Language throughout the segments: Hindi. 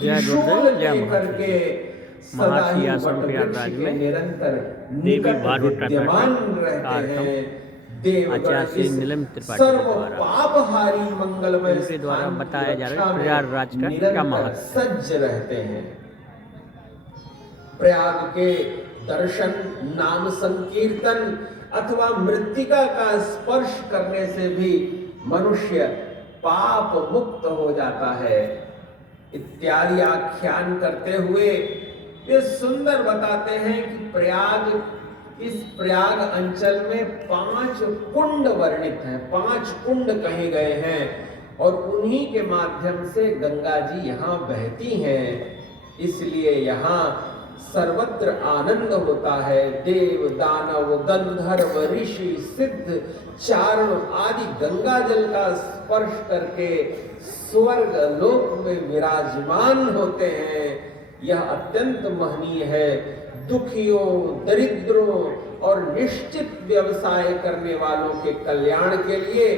जय त्रिशूल गुरुदेव, जय लेकर महर्षि। के सदा महर्षि ही आश्रम वट वृक्ष प्रयागराज के में निरंतर देवी निकट भागवत विद्यमान रहते कार्यक्रम हैं। देवगण आचार्य श्री इस नीलम त्रिपाठी सर्व के द्वारा पापहारी मंगलमय उनके द्वारा स्थान की बताया जा रहा रक्षा है में प्रयागराज का क्या निरंतर महत्व है। सज्ज रहते हैं। प्रयाग के दर्शन, नाम संकीर्तन अथवा मृत्तिका का स्पर्श करने से भी मनुष्य पाप मुक्त हो जाता है इत्यादि आख्यान करते हुए ये सुंदर बताते हैं कि इस प्रयाग अंचल में 5 कुंड वर्णित हैं, 5 कुंड कहे गए हैं और उन्हीं के माध्यम से गंगा जी यहाँ बहती हैं। इसलिए यहाँ सर्वत्र आनंद होता है। देव, दानव, गंधर्व, ऋषि, सिद्ध, चारण आदि गंगा जल का स्पर्श करके स्वर्ग लोक में विराजमान होते हैं। यह अत्यंत महनीय है। दुखियों, दरिद्रों और निश्चित व्यवसाय करने वालों के कल्याण के लिए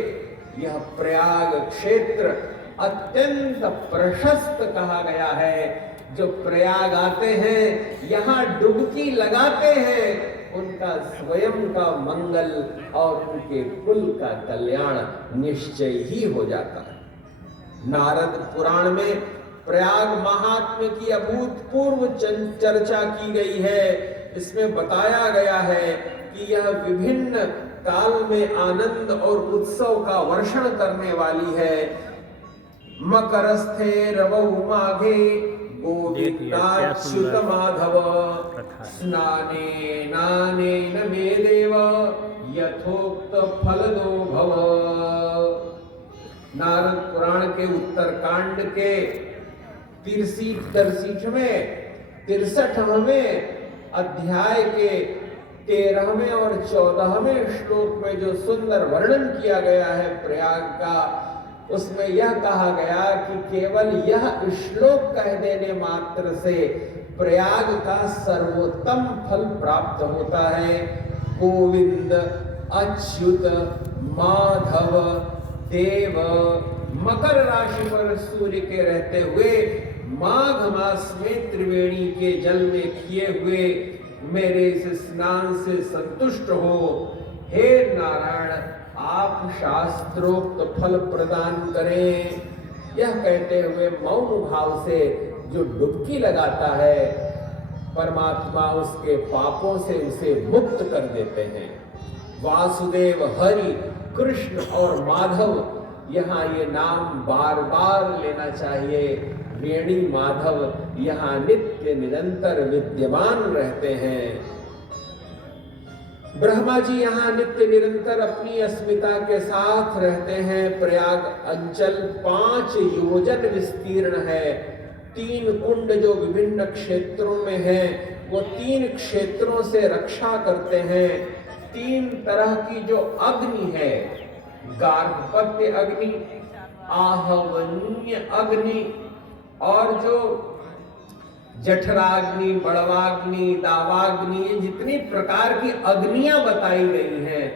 यह प्रयाग क्षेत्र अत्यंत प्रशस्त कहा गया है। जो प्रयाग आते हैं, यहाँ डुबकी लगाते हैं, उनका स्वयं का मंगल और उनके कुल का कल्याण निश्चय ही हो जाता है। नारद पुराण में प्रयाग महात्म्य की अभूतपूर्व चर्चा की गई है। इसमें बताया गया है कि यह विभिन्न काल में आनंद और उत्सव का वर्षण करने वाली है। मकरस्थे रवहु माघे गोविंदाच्युत माधव स्नाने नानेन मे देव यथोक्त फलदो भव। नारद पुराण के उत्तरकांड के 63वें अध्याय के 13वें और 14वें श्लोक में जो सुंदर वर्णन किया गया है प्रयाग का, उसमें यह कहा गया कि केवल यह श्लोक कह देने मात्र से प्रयाग का सर्वोत्तम फल प्राप्त होता है। गोविंद, अच्युत, माधव, देव, मकर राशि पर सूर्य के रहते हुए माघ मास में त्रिवेणी के जल में किए हुए मेरे इस स्नान से संतुष्ट हो। हे नारायण, आप शास्त्रोक्त फल प्रदान करें। यह कहते हुए मौन भाव से जो डुबकी लगाता है, परमात्मा उसके पापों से उसे मुक्त कर देते हैं। वासुदेव, हरि, कृष्ण और माधव, यहाँ ये नाम बार बार लेना चाहिए। वेणी माधव यहाँ नित्य निरंतर विद्यमान रहते हैं। ब्रह्मा जी यहाँ नित्य निरंतर अपनी अस्मिता के साथ रहते हैं। प्रयाग अंचल 5 योजन विस्तीर्ण है। 3 कुंड जो विभिन्न क्षेत्रों में हैं, वो 3 क्षेत्रों से रक्षा करते हैं। 3 तरह की जो अग्नि है, गार्हपत्य अग्नि, आहवनीय अग्नि और जो जठराग्नि, बड़वाग्नि, दावाग्नि, ये जितनी प्रकार की अग्नियां बताई गई हैं,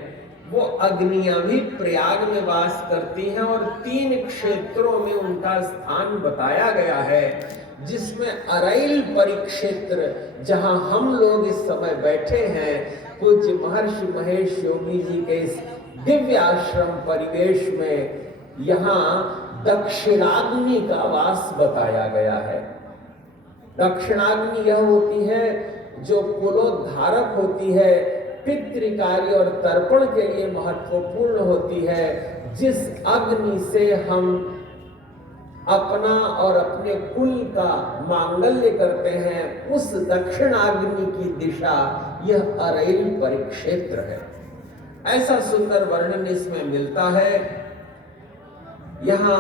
वो अग्नियां भी प्रयाग में वास करती हैं और 3 क्षेत्रों में उनका स्थान बताया गया है, जिसमें अरैल परिक्षेत्र, जहां हम लोग इस समय बैठे हैं, पूज्य महर्षि महेश योगी जी के इस दिव्य आश्रम परिवेश में, यहाँ दक्षिणाग्नि का वास बताया गया है। दक्षिणाग्नि यह होती है जो कुलोद्धारक होती है, पितृकार्य और तर्पण के लिए महत्वपूर्ण होती है। जिस अग्नि से हम अपना और अपने कुल का मांगल्य करते हैं, उस दक्षिणाग्नि की दिशा यह अरैल परिक्षेत्र है। ऐसा सुंदर वर्णन इसमें मिलता है। यहाँ